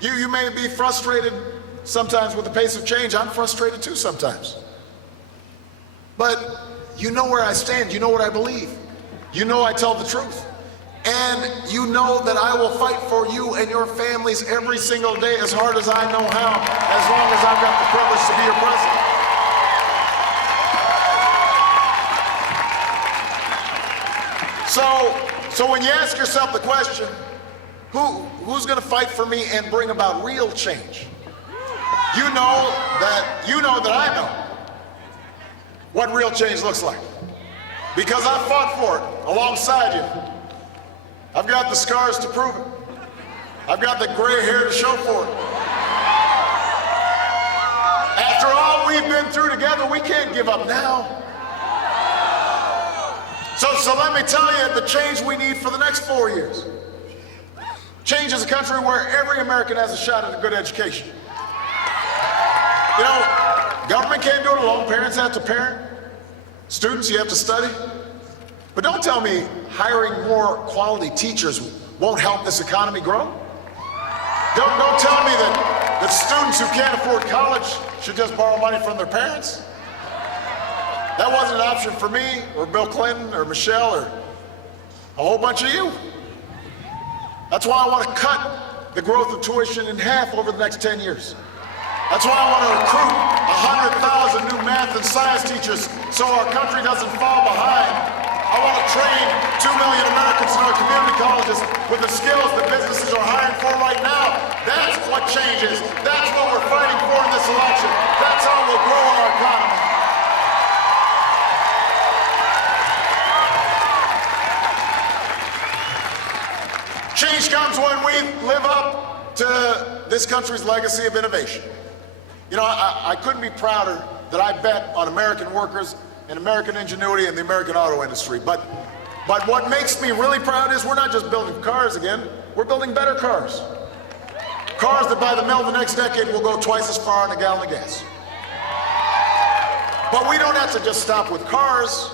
You may be frustrated sometimes with the pace of change. I'm frustrated too sometimes. But you know where I stand. You know what I believe. You know I tell the truth. And you know that I will fight for you and your families every single day as hard as I know how, as long as I've got the privilege to be your president. So when you ask yourself the question, who's going to fight for me and bring about real change? You know that I know what real change looks like, because I fought for it alongside you. I've got the scars to prove it. I've got the gray hair to show for it. After all we've been through together, we can't give up now. So let me tell you the change we need for the next 4 years. Change is a country where every American has a shot at a good education. You know, government can't do it alone. Parents have to parent. Students, you have to study. But don't tell me hiring more quality teachers won't help this economy grow. Don't tell me that students who can't afford college should just borrow money from their parents. That wasn't an option for me, or Bill Clinton, or Michelle, or a whole bunch of you. That's why I want to cut the growth of tuition in half over the next 10 years. That's why I want to recruit 100,000 new math and science teachers so our country doesn't fall behind. I want to train 2 million Americans in our community colleges with the skills that businesses are hiring for right now. That's what changes. That's what we're fighting for in this election. That's how we'll grow our economy. Change comes when we live up to this country's legacy of innovation. You know, I couldn't be prouder that I bet on American workers and American ingenuity and the American auto industry. But what makes me really proud is we're not just building cars again, we're building better cars. Cars that by the middle of the next decade will go twice as far on a gallon of gas. But we don't have to just stop with cars.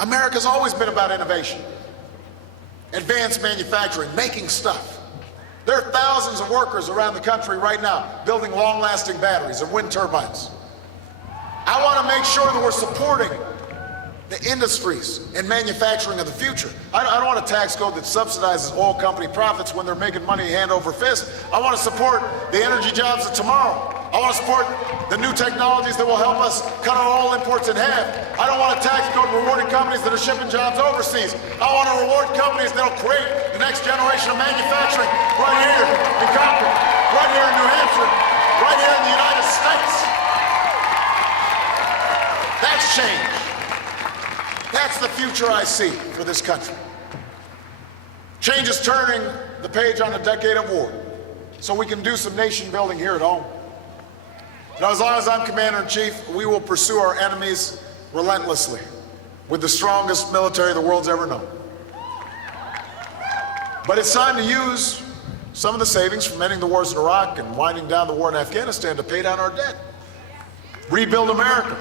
America's always been about innovation. Advanced manufacturing, making stuff. There are thousands of workers around the country right now building long-lasting batteries and wind turbines. I want to make sure that we're supporting the industries and manufacturing of the future. I don't want a tax code that subsidizes oil company profits when they're making money hand over fist. I want to support the energy jobs of tomorrow. I want to support the new technologies that will help us cut our oil imports in half. I don't want a tax code rewarding companies that are shipping jobs overseas. I want to reward companies that will create the next generation of manufacturing right here in Concord, right here in New Hampshire, right here in the United States. That's change. That's the future I see for this country. Change is turning the page on a decade of war, so we can do some nation building here at home. Now, as long as I'm Commander-in-Chief, we will pursue our enemies relentlessly with the strongest military the world's ever known. But it's time to use some of the savings from ending the wars in Iraq and winding down the war in Afghanistan to pay down our debt. Rebuild America.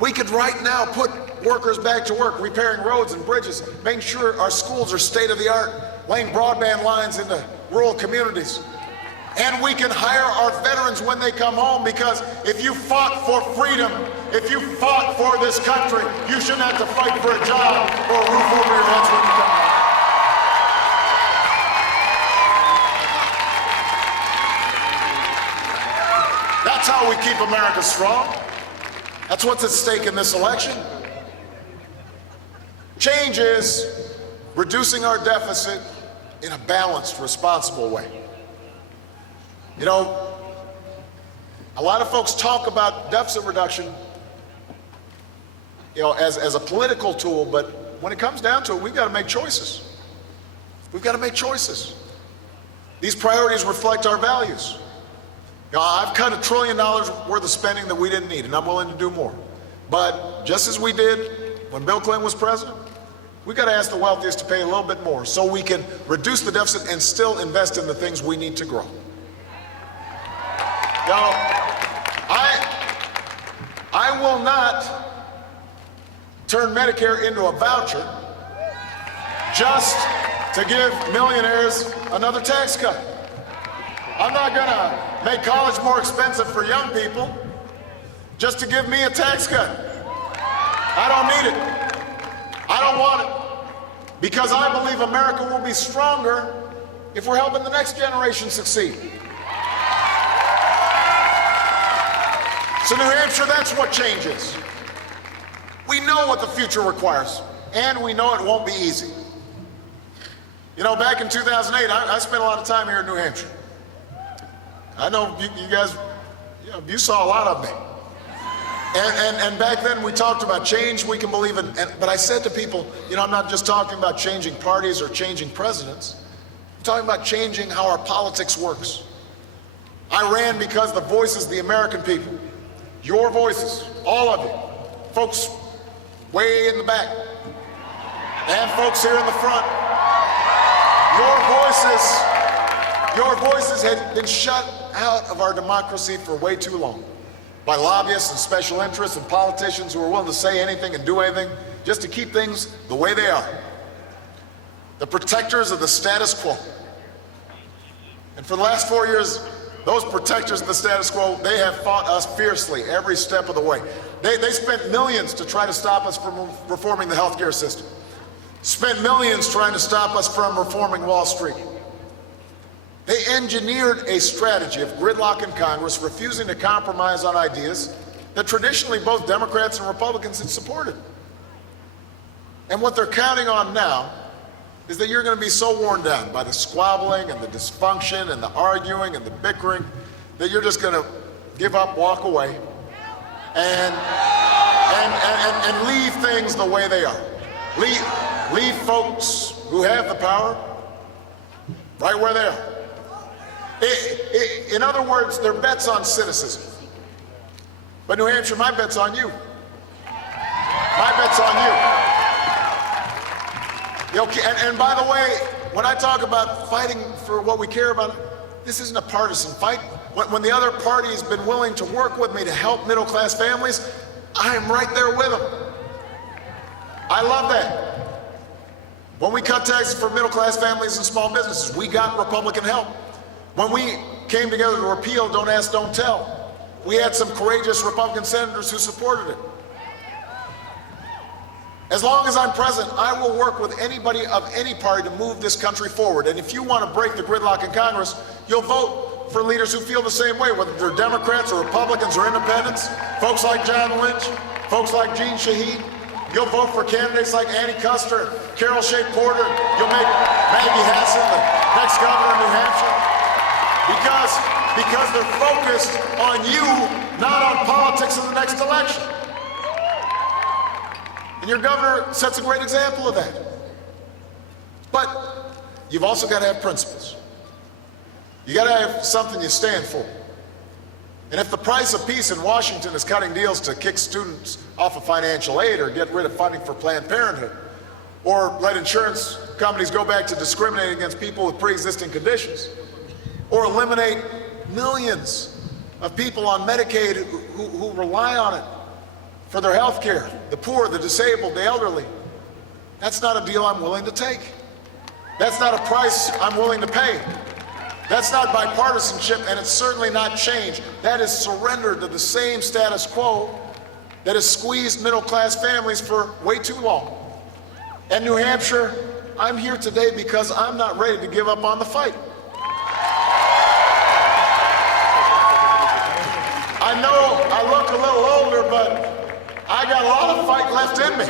We could right now put workers back to work, repairing roads and bridges, making sure our schools are state-of-the-art, laying broadband lines into rural communities. And we can hire our veterans when they come home, because if you fought for freedom, if you fought for this country, you shouldn't have to fight for a job or a roof over your heads when you come home. That's how we keep America strong. That's what's at stake in this election. Change is reducing our deficit in a balanced, responsible way. You know, a lot of folks talk about deficit reduction, you know, as a political tool, but when it comes down to it, we've got to make choices. We've got to make choices. These priorities reflect our values. You know, I've cut $1 trillion worth of spending that we didn't need, and I'm willing to do more. But just as we did when Bill Clinton was president, we've got to ask the wealthiest to pay a little bit more so we can reduce the deficit and still invest in the things we need to grow. Now, I will not turn Medicare into a voucher just to give millionaires another tax cut. I'm not gonna make college more expensive for young people just to give me a tax cut. I don't need it. I don't want it. Because I believe America will be stronger if we're helping the next generation succeed. So New Hampshire, that's what changes. We know what the future requires, and we know it won't be easy. You know, back in 2008, I spent a lot of time here in New Hampshire. I know you guys, you saw a lot of me. And back then we talked about change we can believe in, but I said to people, I'm not just talking about changing parties or changing presidents. I'm talking about changing how our politics works. I ran because the voices of the American people, your voices, all of you, folks way in the back, and folks here in the front, your voices had been shut out of our democracy for way too long by lobbyists and special interests and politicians who are willing to say anything and do anything just to keep things the way they are. The protectors of the status quo. And for the last 4 years, those protectors of the status quo, they have fought us fiercely every step of the way. They spent millions to try to stop us from reforming the healthcare system. Spent millions trying to stop us from reforming Wall Street. They engineered a strategy of gridlock in Congress, refusing to compromise on ideas that traditionally both Democrats and Republicans had supported. And what they're counting on now is that you're going to be so worn down by the squabbling and the dysfunction and the arguing and the bickering that you're just going to give up, walk away, and leave things the way they are. Leave folks who have the power right where they are. In other words, their bet's on cynicism. But New Hampshire, my bet's on you. My bet's on you. And by the way, when I talk about fighting for what we care about, this isn't a partisan fight. When the other party has been willing to work with me to help middle-class families, I am right there with them. I love that. When we cut taxes for middle-class families and small businesses, we got Republican help. When we came together to repeal Don't Ask, Don't Tell, we had some courageous Republican senators who supported it. As long as I'm president, I will work with anybody of any party to move this country forward. And if you want to break the gridlock in Congress, you'll vote for leaders who feel the same way, whether they're Democrats or Republicans or independents, folks like John Lynch, folks like Gene Shaheed. You'll vote for candidates like Annie Custer, Carol Shea Porter. You'll make Maggie Hassan the next governor of New Hampshire. Because they're focused on you, not on politics in the next election. And your governor sets a great example of that. But you've also got to have principles. You got to have something you stand for. And if the price of peace in Washington is cutting deals to kick students off of financial aid or get rid of funding for Planned Parenthood, or let insurance companies go back to discriminating against people with pre-existing conditions, or eliminate millions of people on Medicaid who rely on it for their health care, the poor, the disabled, the elderly. That's not a deal I'm willing to take. That's not a price I'm willing to pay. That's not bipartisanship, and it's certainly not change. That is surrender to the same status quo that has squeezed middle-class families for way too long. And New Hampshire, I'm here today because I'm not ready to give up on the fight. I know I look a little older, but I got a lot of fight left in me.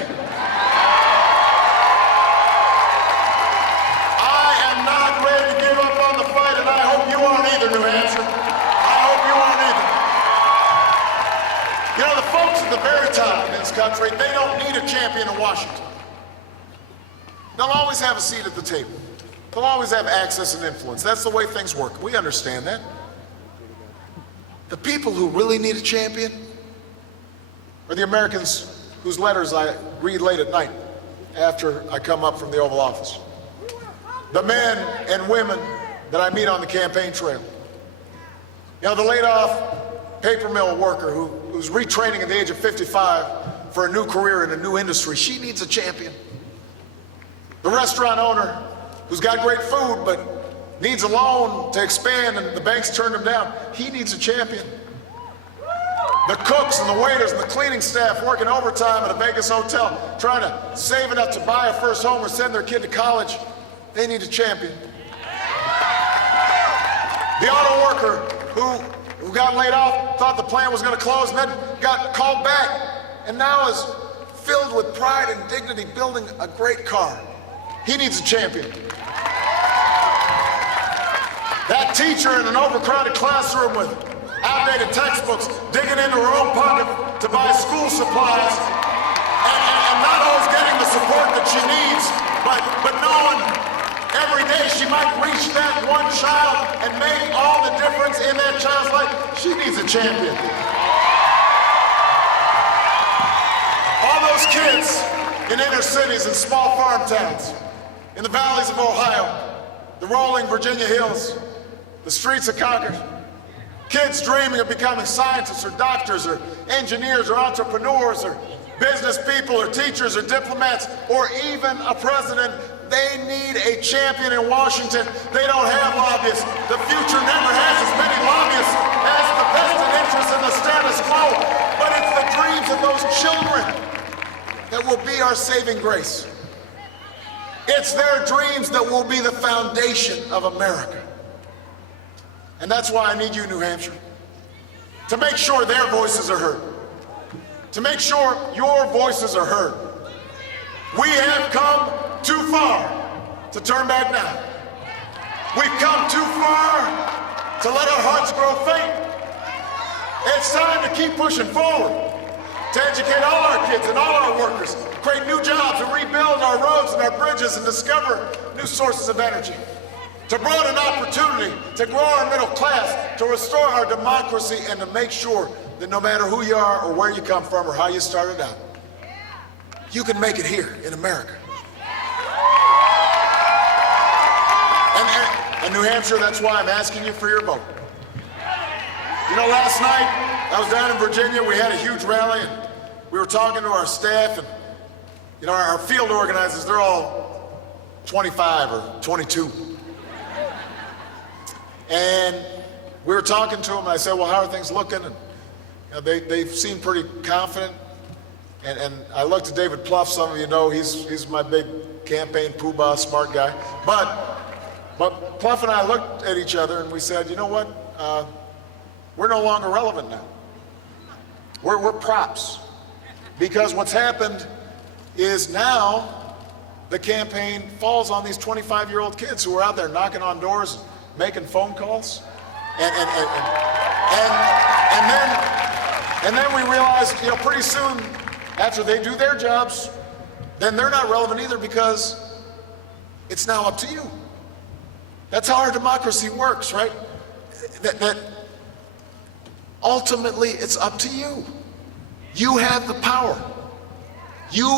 I am not ready to give up on the fight, and I hope you aren't either, New Hampshire. I hope you aren't either. You know, the folks at the very top in this country, they don't need a champion in Washington. They'll always have a seat at the table. They'll always have access and influence. That's the way things work. We understand that. The people who really need a champion are the Americans whose letters I read late at night after I come up from the Oval Office. The men and women that I meet on the campaign trail. You know, the laid-off paper mill worker who's retraining at the age of 55 for a new career in a new industry, she needs a champion. The restaurant owner who's got great food but needs a loan to expand and the banks turned him down. He needs a champion. The cooks and the waiters and the cleaning staff working overtime at a Vegas hotel, trying to save enough to buy a first home or send their kid to college, they need a champion. The auto worker who got laid off, thought the plant was going to close, and then got called back, and now is filled with pride and dignity building a great car. He needs a champion. That teacher in an overcrowded classroom with outdated textbooks, digging into her own pocket to buy school supplies, and not always getting the support that she needs, but knowing every day she might reach that one child and make all the difference in that child's life. She needs a champion. All those kids in inner cities and small farm towns, in the valleys of Ohio, the rolling Virginia hills, the streets of Concord, kids dreaming of becoming scientists or doctors or engineers or entrepreneurs or business people or teachers or diplomats or even a president. They need a champion in Washington. They don't have lobbyists. The future never has as many lobbyists as the vested interests in the status quo. But it's the dreams of those children that will be our saving grace. It's their dreams that will be the foundation of America. And that's why I need you, New Hampshire, to make sure their voices are heard, to make sure your voices are heard. We have come too far to turn back now. We've come too far to let our hearts grow faint. It's time to keep pushing forward, to educate all our kids and all our workers, create new jobs and rebuild our roads and our bridges and discover new sources of energy, to broaden opportunity, to grow our middle class, to restore our democracy, and to make sure that no matter who you are or where you come from or how you started out, you can make it here in America. And New Hampshire, that's why I'm asking you for your vote. You know, last night, I was down in Virginia, we had a huge rally, and we were talking to our staff, and you know, our field organizers, they're all 25 or 22. And we were talking to them, and I said, well, how are things looking? And you know, they seemed pretty confident. And I looked at David Plouffe, some of you know, he's my big campaign poobah, smart guy. But Plouffe and I looked at each other and we said, you know what? We're no longer relevant now. We're props. Because what's happened is now the campaign falls on these 25-year-old kids who are out there knocking on doors, making phone calls. And then we realized, you know, pretty soon after they do their jobs, then they're not relevant either because it's now up to you. That's how our democracy works, right? That ultimately it's up to you. You have the power. You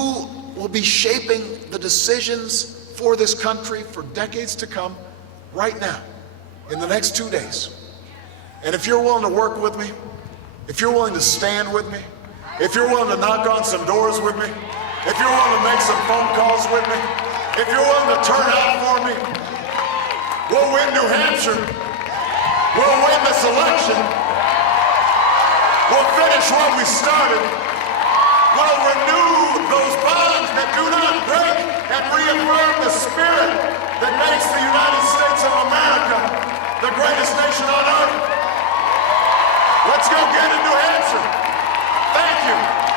will be shaping the decisions for this country for decades to come right now, in the next 2 days. And if you're willing to work with me, if you're willing to stand with me, if you're willing to knock on some doors with me, if you're willing to make some phone calls with me, if you're willing to turn out for me, we'll win New Hampshire. We'll win this election. We'll finish what we started. We'll renew those bonds that do not break and reaffirm the spirit that makes the United States of America the greatest nation on earth. Let's go get it, New Hampshire. Thank you.